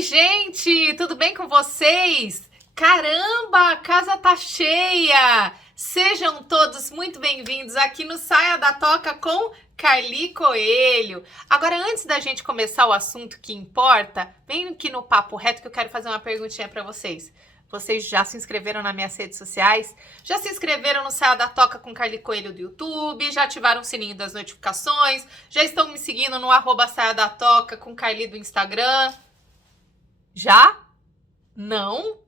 Oi, gente! Tudo bem com vocês? Caramba, a casa tá cheia! Sejam todos muito bem-vindos aqui no Saia da Toca com Carli Coelho. Agora, antes da gente começar o assunto que importa, vem aqui no Papo Reto que eu quero fazer uma perguntinha para vocês. Vocês já se inscreveram nas minhas redes sociais? Já se inscreveram no Saia da Toca com Carli Coelho do YouTube? Já ativaram o sininho das notificações? Já estão me seguindo no @Saia da Toca com Carli do Instagram? Já? Não?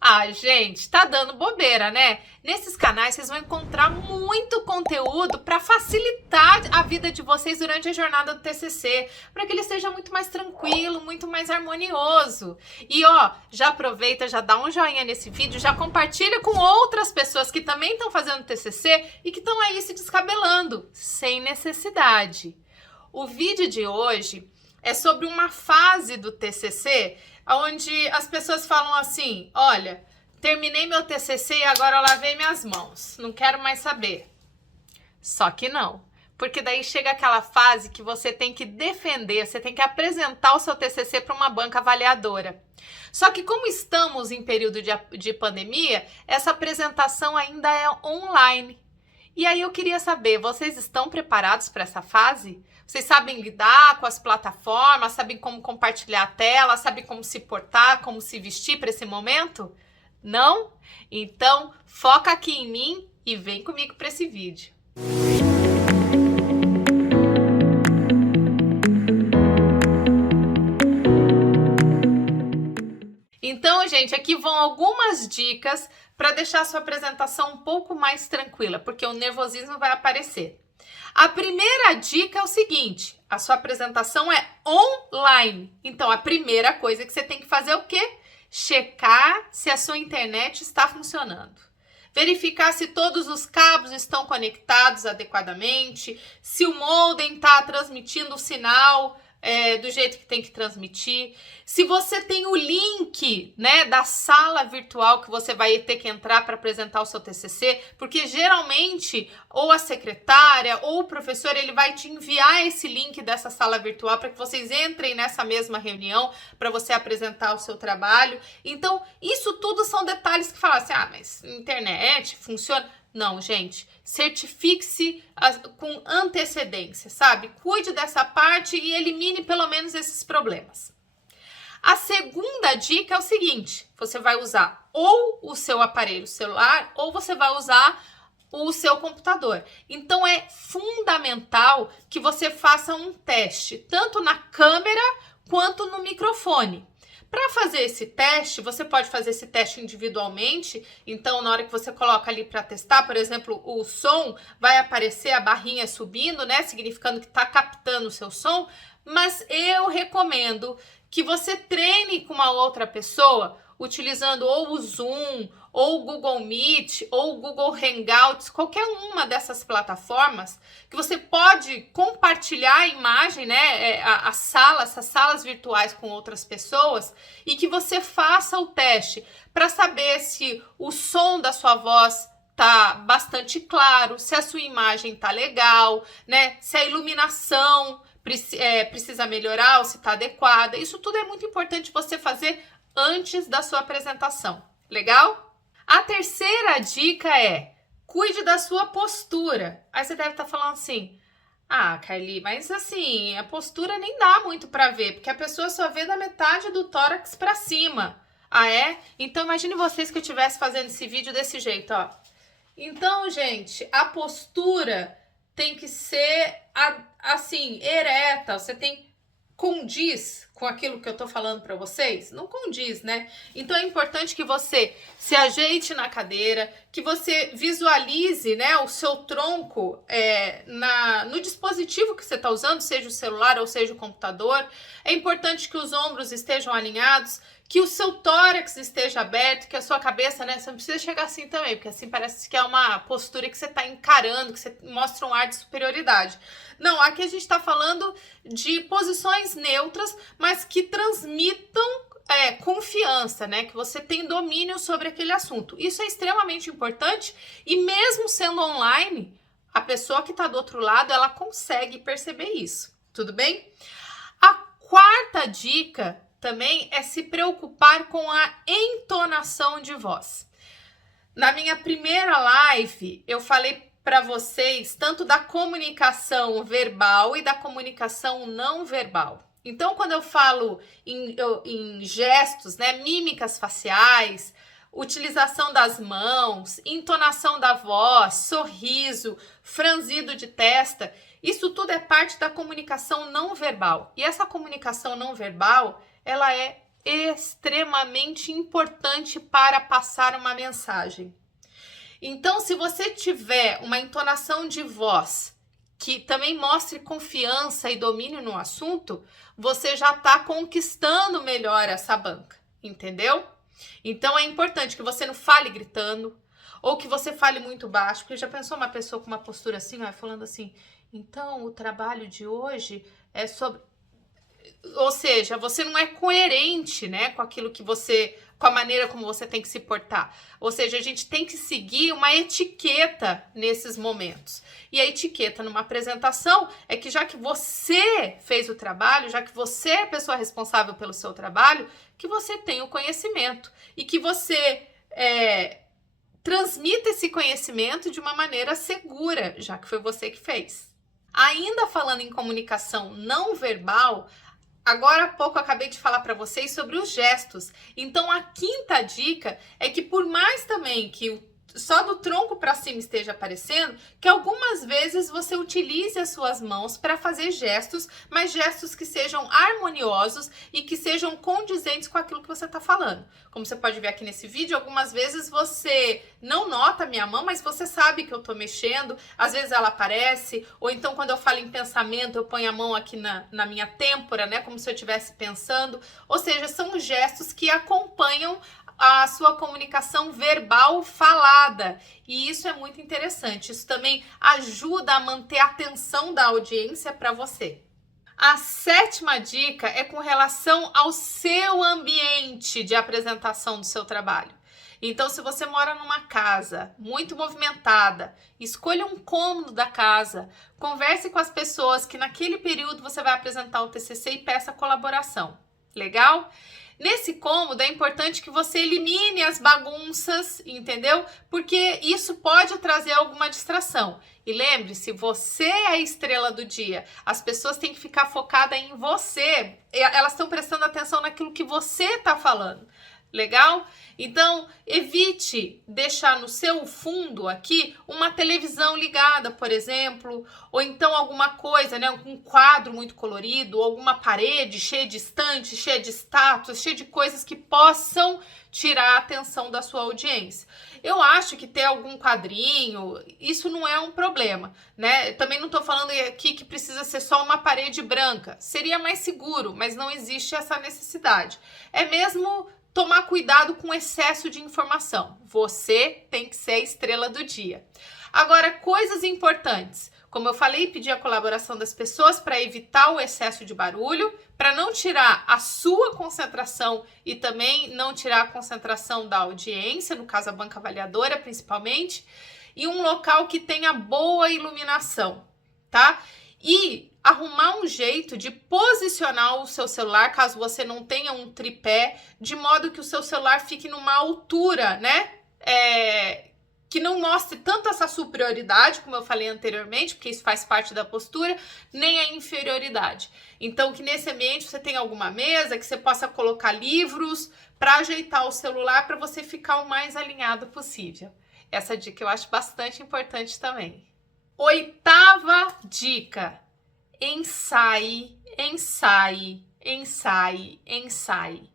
Ah, gente, tá dando bobeira, né? Nesses canais vocês vão encontrar muito conteúdo para facilitar a vida de vocês durante a jornada do TCC, para que ele seja muito mais tranquilo, muito mais harmonioso. E ó, já aproveita, já dá um joinha nesse vídeo, já compartilha com outras pessoas que também estão fazendo TCC e que estão aí se descabelando, sem necessidade. O vídeo de hoje é sobre uma fase do TCC onde as pessoas falam assim: olha, terminei meu TCC e agora eu lavei minhas mãos, não quero mais saber. Só que não, porque daí chega aquela fase que você tem que defender, você tem que apresentar o seu TCC para uma banca avaliadora. Só que como estamos em período de pandemia, essa apresentação ainda é online. E aí eu queria saber, vocês estão preparados para essa fase? Vocês sabem lidar com as plataformas, sabem como compartilhar a tela, sabem como se portar, como se vestir para esse momento? Não? Então, foca aqui em mim e vem comigo para esse vídeo. Então, gente, aqui vão algumas dicas para deixar a sua apresentação um pouco mais tranquila, porque o nervosismo vai aparecer. A primeira dica é o seguinte: a sua apresentação é online. Então, a primeira coisa que você tem que fazer é o quê? Checar se a sua internet está funcionando. Verificar se todos os cabos estão conectados adequadamente, se o modem está transmitindo o sinal do jeito que tem que transmitir. Se você tem o link, né, da sala virtual que você vai ter que entrar para apresentar o seu TCC, porque geralmente ou a secretária ou o professor ele vai te enviar esse link dessa sala virtual para que vocês entrem nessa mesma reunião para você apresentar o seu trabalho. Então, isso tudo são detalhes que falam assim: ah, mas internet funciona. Não, gente, certifique-se com antecedência, sabe? Cuide dessa parte e elimine pelo menos esses problemas. A segunda dica é o seguinte: você vai usar ou o seu aparelho celular ou você vai usar o seu computador. Então é fundamental que você faça um teste, tanto na câmera quanto no microfone. Para fazer esse teste, você pode fazer esse teste individualmente. Então, na hora que você coloca ali para testar, por exemplo, o som, vai aparecer a barrinha subindo, né? Significando que está captando o seu som. Mas eu recomendo que você treine com uma outra pessoa, utilizando ou o Zoom, ou o Google Meet, ou o Google Hangouts, qualquer uma dessas plataformas, que você pode compartilhar a imagem, né, essas salas virtuais com outras pessoas, e que você faça o teste para saber se o som da sua voz tá bastante claro, se a sua imagem tá legal, né, se a iluminação precisa melhorar ou se tá adequada. Isso tudo é muito importante você fazer antes da sua apresentação. Legal? A terceira dica é: cuide da sua postura. Aí você deve estar falando assim: ah, Carli, mas assim, a postura nem dá muito para ver, porque a pessoa só vê da metade do tórax para cima. Ah, é? Então imagine vocês que eu estivesse fazendo esse vídeo desse jeito, ó. Então, gente, a postura tem que ser assim, ereta. Você condiz com aquilo que eu tô falando para vocês? Não condiz, né? Então é importante que você se ajeite na cadeira, que você visualize, né, o seu tronco no dispositivo que você está usando, seja o celular ou seja o computador. É importante que os ombros estejam alinhados, que o seu tórax esteja aberto, que a sua cabeça, né, você não precisa chegar assim também, porque assim parece que é uma postura que você está encarando, que você mostra um ar de superioridade. Não, aqui a gente está falando de posições neutras, mas que transmitam confiança, né? Que você tem domínio sobre aquele assunto. Isso é extremamente importante e mesmo sendo online, a pessoa que está do outro lado, ela consegue perceber isso. Tudo bem? A quarta dica também é se preocupar com a entonação de voz. Na minha primeira live, eu falei para vocês tanto da comunicação verbal e da comunicação não verbal. Então, quando eu falo em gestos, né, mímicas faciais, utilização das mãos, entonação da voz, sorriso, franzido de testa, isso tudo é parte da comunicação não verbal. E essa comunicação não verbal, ela é extremamente importante para passar uma mensagem. Então, se você tiver uma entonação de voz que também mostre confiança e domínio no assunto, você já está conquistando melhor essa banca, entendeu? Então, é importante que você não fale gritando ou que você fale muito baixo, porque já pensou uma pessoa com uma postura assim, ó, falando assim, então, o trabalho de hoje é sobre... Ou seja, você não é coerente, né, com aquilo que você, com a maneira como você tem que se portar. Ou seja, a gente tem que seguir uma etiqueta nesses momentos. E a etiqueta numa apresentação é que já que você fez o trabalho, já que você é a pessoa responsável pelo seu trabalho, que você tem o conhecimento e que você transmita esse conhecimento de uma maneira segura, já que foi você que fez. Ainda falando em comunicação não verbal, agora há pouco eu acabei de falar para vocês sobre os gestos. Então a quinta dica é que por mais também que só do tronco para cima esteja aparecendo, que algumas vezes você utilize as suas mãos para fazer gestos, mas gestos que sejam harmoniosos e que sejam condizentes com aquilo que você está falando. Como você pode ver aqui nesse vídeo, algumas vezes você não nota a minha mão, mas você sabe que eu estou mexendo, às vezes ela aparece, ou então quando eu falo em pensamento, eu ponho a mão aqui na minha têmpora, né, como se eu estivesse pensando, ou seja, são gestos que acompanham a sua comunicação verbal falada. E isso é muito interessante. Isso também ajuda a manter a atenção da audiência para você. A sétima dica é com relação ao seu ambiente de apresentação do seu trabalho. Então, se você mora numa casa muito movimentada, escolha um cômodo da casa, converse com as pessoas que naquele período você vai apresentar o TCC e peça colaboração. Legal? Nesse cômodo é importante que você elimine as bagunças, entendeu? Porque isso pode trazer alguma distração. E lembre-se, você é a estrela do dia. As pessoas têm que ficar focadas em você. Elas estão prestando atenção naquilo que você está falando. Legal? Então, evite deixar no seu fundo aqui uma televisão ligada, por exemplo, ou então alguma coisa, né, um quadro muito colorido, ou alguma parede cheia de estantes, cheia de estátuas, cheia de coisas que possam tirar a atenção da sua audiência. Eu acho que ter algum quadrinho, isso não é um problema, né? Também não estou falando aqui que precisa ser só uma parede branca. Seria mais seguro, mas não existe essa necessidade. É mesmo tomar cuidado com o excesso de informação. Você tem que ser a estrela do dia. Agora, coisas importantes. Como eu falei, pedir a colaboração das pessoas para evitar o excesso de barulho, para não tirar a sua concentração e também não tirar a concentração da audiência, no caso a banca avaliadora principalmente, e um local que tenha boa iluminação, tá? E arrumar um jeito de posicionar o seu celular, caso você não tenha um tripé, de modo que o seu celular fique numa altura, né? Que não mostre tanto essa superioridade, como eu falei anteriormente, porque isso faz parte da postura, nem a inferioridade. Então, que nesse ambiente você tenha alguma mesa, que você possa colocar livros para ajeitar o celular para você ficar o mais alinhado possível. Essa dica eu acho bastante importante também. Oitava dica: ensaie, ensaie, ensaie, ensaie.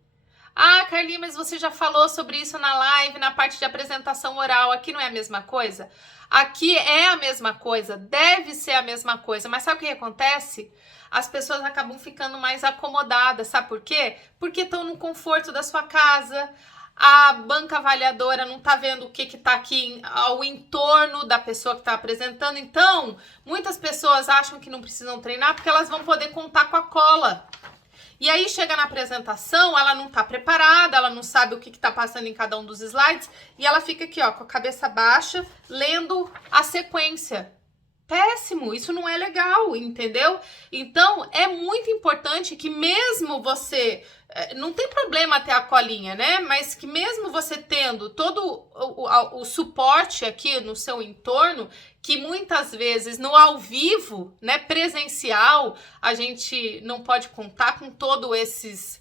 Ah, Carlinha, mas você já falou sobre isso na live, na parte de apresentação oral. Aqui não é a mesma coisa? Aqui é a mesma coisa, deve ser a mesma coisa. Mas sabe o que acontece? As pessoas acabam ficando mais acomodadas. Sabe por quê? Porque estão no conforto da sua casa. A banca avaliadora não está vendo o que está aqui ao entorno da pessoa que está apresentando. Então, muitas pessoas acham que não precisam treinar porque elas vão poder contar com a cola. E aí chega na apresentação, ela não está preparada, ela não sabe o que está passando em cada um dos slides e ela fica aqui, ó, com a cabeça baixa, lendo a sequência. péssimo, isso não é legal, entendeu? Então, é muito importante que mesmo você, não tem problema ter a colinha, né? Mas que mesmo você tendo todo o suporte aqui no seu entorno, que muitas vezes no ao vivo, né, presencial, a gente não pode contar com todo esse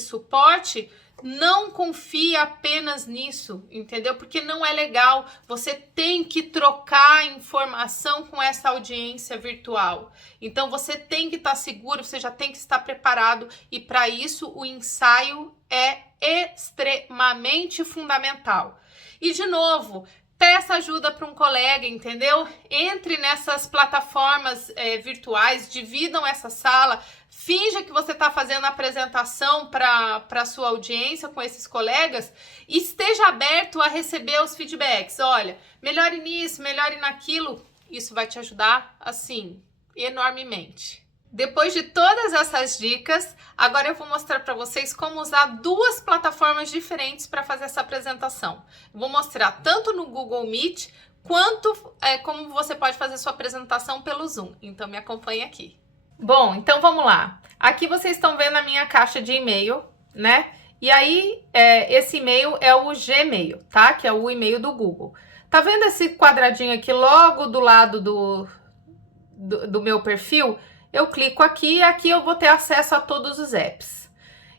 suporte. Não confie apenas nisso, entendeu? Porque não é legal. Você tem que trocar informação com essa audiência virtual. Então você tem que estar seguro, você já tem que estar preparado, e para isso o ensaio é extremamente fundamental. E de novo, peça ajuda para um colega, entendeu? Entre nessas plataformas virtuais, dividam essa sala, finja que você está fazendo a apresentação para a sua audiência com esses colegas e esteja aberto a receber os feedbacks. Olha, melhore nisso, melhore naquilo. Isso vai te ajudar, assim, enormemente. Depois de todas essas dicas, agora eu vou mostrar para vocês como usar duas plataformas diferentes para fazer essa apresentação. Eu vou mostrar tanto no Google Meet, quanto como você pode fazer sua apresentação pelo Zoom. Então me acompanhe aqui. Bom, então vamos lá. Aqui vocês estão vendo a minha caixa de e-mail, né? E aí, esse e-mail é o Gmail, tá? Que é o e-mail do Google. Tá vendo esse quadradinho aqui logo do lado do meu perfil? Eu clico aqui e aqui eu vou ter acesso a todos os apps.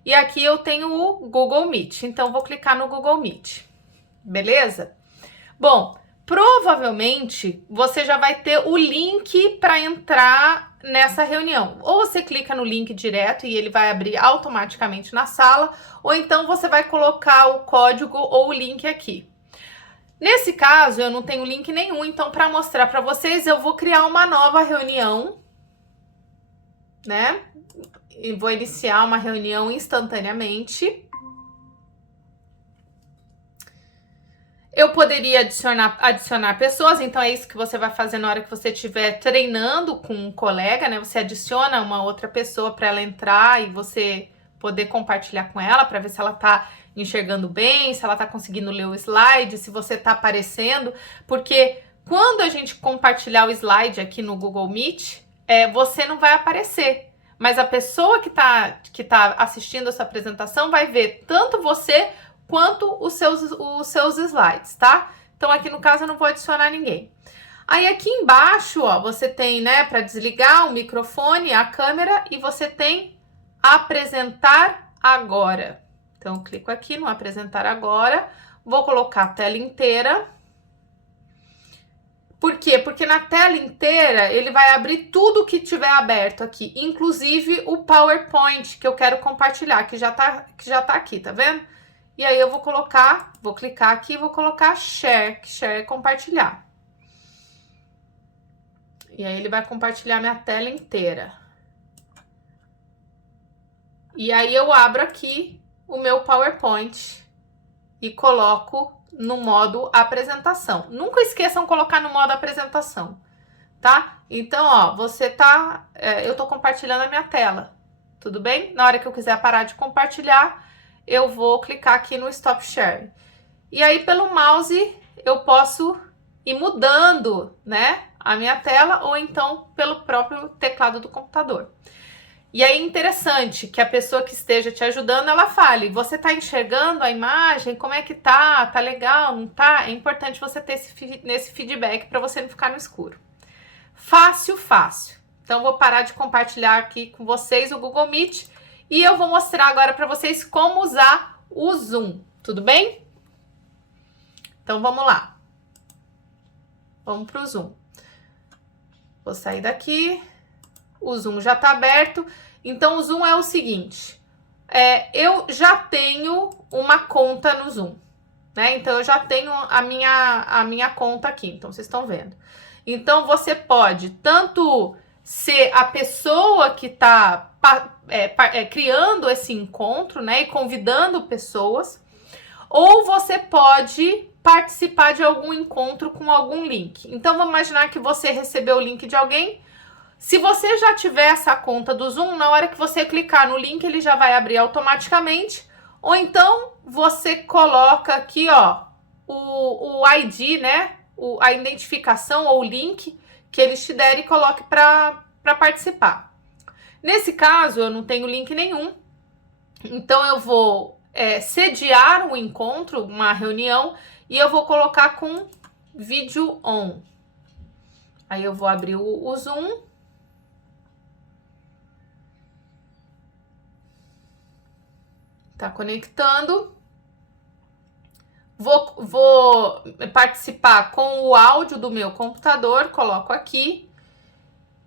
E aqui eu tenho o Google Meet, então vou clicar no Google Meet, beleza? Bom, provavelmente você já vai ter o link para entrar nessa reunião. Ou você clica no link direto e ele vai abrir automaticamente na sala, ou então você vai colocar o código ou o link aqui. Nesse caso, eu não tenho link nenhum, então para mostrar para vocês, eu vou criar uma nova reunião, né? E vou iniciar uma reunião instantaneamente. Eu poderia adicionar pessoas, então é isso que você vai fazer na hora que você estiver treinando com um colega, né? Você adiciona uma outra pessoa para ela entrar e você poder compartilhar com ela para ver se ela tá enxergando bem, se ela tá conseguindo ler o slide, se você tá aparecendo, porque quando a gente compartilhar o slide aqui no Google Meet, você não vai aparecer, mas a pessoa que tá assistindo essa apresentação vai ver tanto você quanto os seus slides, tá? Então aqui no caso eu não vou adicionar ninguém. Aí aqui embaixo, ó, você tem, né, para desligar o microfone, a câmera, e você tem apresentar agora. Então eu clico aqui no apresentar agora, vou colocar a tela inteira. Por quê? Porque na tela inteira ele vai abrir tudo que tiver aberto aqui, inclusive o PowerPoint que eu quero compartilhar, que já tá aqui, tá vendo? E aí eu vou clicar aqui e vou colocar Share, que Share é compartilhar. E aí ele vai compartilhar minha tela inteira. E aí eu abro aqui o meu PowerPoint e coloco no modo apresentação. Nunca esqueçam de colocar no modo apresentação, tá? Então, ó, eu tô compartilhando a minha tela, tudo bem? Na hora que eu quiser parar de compartilhar, eu vou clicar aqui no Stop Share. E aí, pelo mouse, eu posso ir mudando, né, a minha tela, ou então pelo próprio teclado do computador. E aí, interessante que a pessoa que esteja te ajudando, ela fale, você tá enxergando a imagem? Como é que tá? Tá legal? Não tá? É importante você ter esse feedback para você não ficar no escuro. Fácil, fácil. Então, vou parar de compartilhar aqui com vocês o Google Meet e eu vou mostrar agora para vocês como usar o Zoom, tudo bem? Então, vamos lá. Vamos para o Zoom. Vou sair daqui. O Zoom já está aberto. Então, o Zoom é o seguinte. Eu já tenho uma conta no Zoom, né? Então, eu já tenho a minha conta aqui. Então, vocês estão vendo. Então, você pode tanto ser a pessoa que está criando esse encontro, né? E convidando pessoas. Ou você pode participar de algum encontro com algum link. Então, vamos imaginar que você recebeu o link de alguém. Se você já tiver essa conta do Zoom, na hora que você clicar no link, ele já vai abrir automaticamente. Ou então, você coloca aqui, ó, o ID, né? A identificação ou o link que eles te derem e coloque para participar. Nesse caso, eu não tenho link nenhum, então eu vou sediar um encontro, uma reunião, e eu vou colocar com vídeo on. Aí eu vou abrir o Zoom. Tá conectando. Vou participar com o áudio do meu computador, coloco aqui.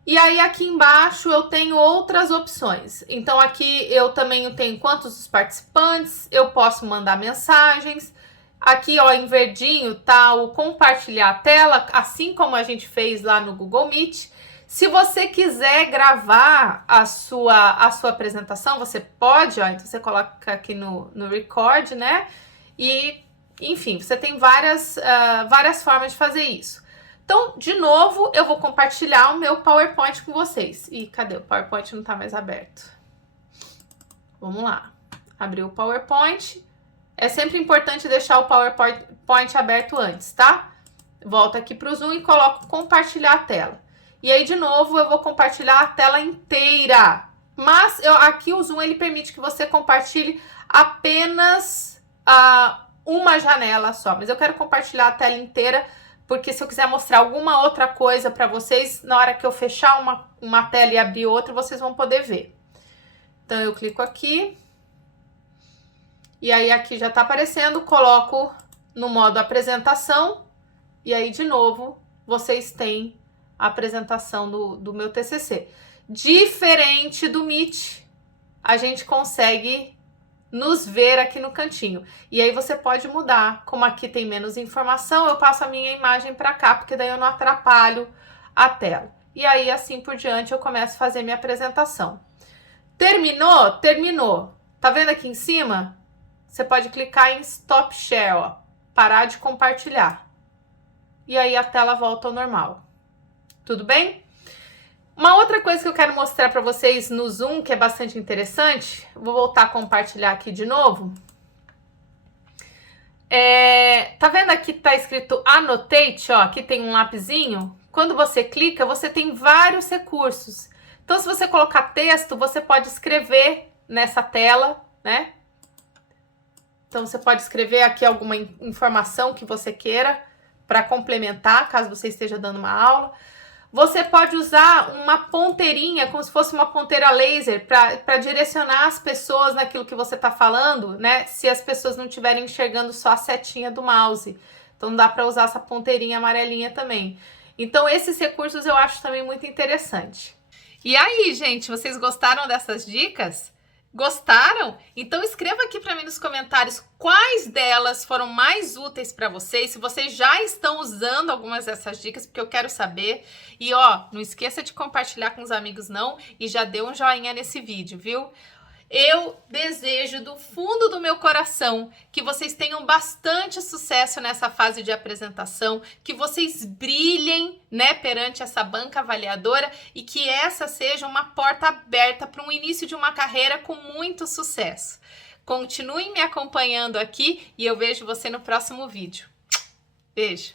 E aí aqui embaixo eu tenho outras opções. Então aqui eu também tenho quantos os participantes, eu posso mandar mensagens. Aqui, ó, em verdinho tá o compartilhar a tela, assim como a gente fez lá no Google Meet. Se você quiser gravar a sua apresentação, você pode, ó, então você coloca aqui no record, né? E, enfim, você tem várias formas de fazer isso. Então, de novo, eu vou compartilhar o meu PowerPoint com vocês. E cadê? O PowerPoint não tá mais aberto. Vamos lá. Abrir o PowerPoint. É sempre importante deixar o PowerPoint aberto antes, tá? Volto aqui para o Zoom e coloco compartilhar a tela. E aí, de novo, eu vou compartilhar a tela inteira. Mas aqui o Zoom ele permite que você compartilhe apenas uma janela só. Mas eu quero compartilhar a tela inteira, porque se eu quiser mostrar alguma outra coisa para vocês, na hora que eu fechar uma tela e abrir outra, vocês vão poder ver. Então, eu clico aqui. E aí, aqui já tá aparecendo, coloco no modo apresentação. E aí, de novo, vocês têm a apresentação do meu TCC. Diferente do Meet, a gente consegue nos ver aqui no cantinho. E aí você pode mudar. Como aqui tem menos informação, eu passo a minha imagem para cá, porque daí eu não atrapalho a tela. E aí, assim por diante, eu começo a fazer minha apresentação. Terminou? Terminou. Tá vendo aqui em cima? Você pode clicar em Stop Share, ó, parar de compartilhar. E aí a tela volta ao normal. Tudo bem? Uma outra coisa que eu quero mostrar para vocês no Zoom, que é bastante interessante, vou voltar a compartilhar aqui de novo. Tá vendo aqui que tá escrito Annotate, ó, aqui tem um lapisinho. Quando você clica, você tem vários recursos. Então, se você colocar texto, você pode escrever nessa tela, né? Então, você pode escrever aqui alguma informação que você queira para complementar, caso você esteja dando uma aula. Você pode usar uma ponteirinha, como se fosse uma ponteira laser, para direcionar as pessoas naquilo que você está falando, né? Se as pessoas não estiverem enxergando só a setinha do mouse. Então, dá para usar essa ponteirinha amarelinha também. Então, esses recursos eu acho também muito interessante. E aí, gente, vocês gostaram dessas dicas? Gostaram? Então escreva aqui para mim nos comentários quais delas foram mais úteis para vocês, se vocês já estão usando algumas dessas dicas, porque eu quero saber. E ó, não esqueça de compartilhar com os amigos não, e já dê um joinha nesse vídeo, viu? Eu desejo do fundo do meu coração que vocês tenham bastante sucesso nessa fase de apresentação, que vocês brilhem, né, perante essa banca avaliadora e que essa seja uma porta aberta para um início de uma carreira com muito sucesso. Continuem me acompanhando aqui e eu vejo você no próximo vídeo. Beijo!